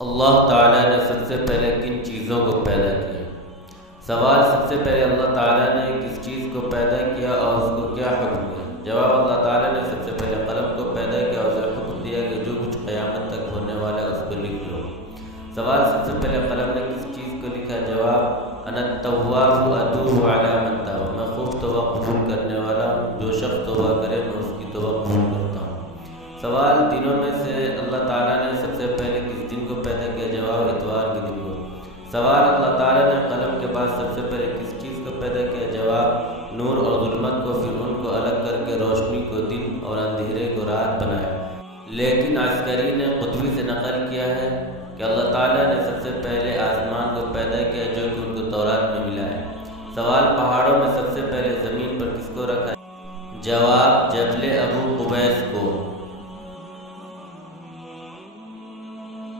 अल्लाह ताला ने सबसे पहले किन चीज़ों को पैदा किया। सवाल, सबसे पहले अल्लाह ताला ने किस चीज़ को पैदा किया और उसको क्या हुक्म दिया। जवाब, अल्लाह ताला ने सबसे पहले कलम को पैदा किया और उसे हुक्म दिया कि जो कुछ क़यामत तक होने वाला है उसको लिख लो। सवाल, सबसे पहले कलम ने किस चीज़ को लिखा। जवाब, अनत्तव्वाबु अतूबु अला मन ताब, मैं खूब तौबा कबूल करने वाला हूँ, जो शख्स तौबा करे मैं उसकी तौबा कबूल करता हूँ। सवाल, तीनों में से अल्लाह ताला ने सबसे पहले किस दिन को पैदा किया। जवाब, इतवार के दिन को। सवाल, अल्लाह ताला ने कलम के बाद सबसे पहले किस चीज़ को पैदा किया। जवाब, नूर और जुल्मत को, फिर उनको अलग करके रोशनी को दिन और अंधेरे को रात बनाया। लेकिन अस्करी ने कुतुबी से नकल किया है कि अल्लाह ताला ने सबसे पहले आसमान को पैदा किया जो कि उनको तौरात में मिला है। सवाल, पहाड़ों में सबसे पहले ज़मीन पर किसको रखा। जवाब, जबल अबू कुबैस को।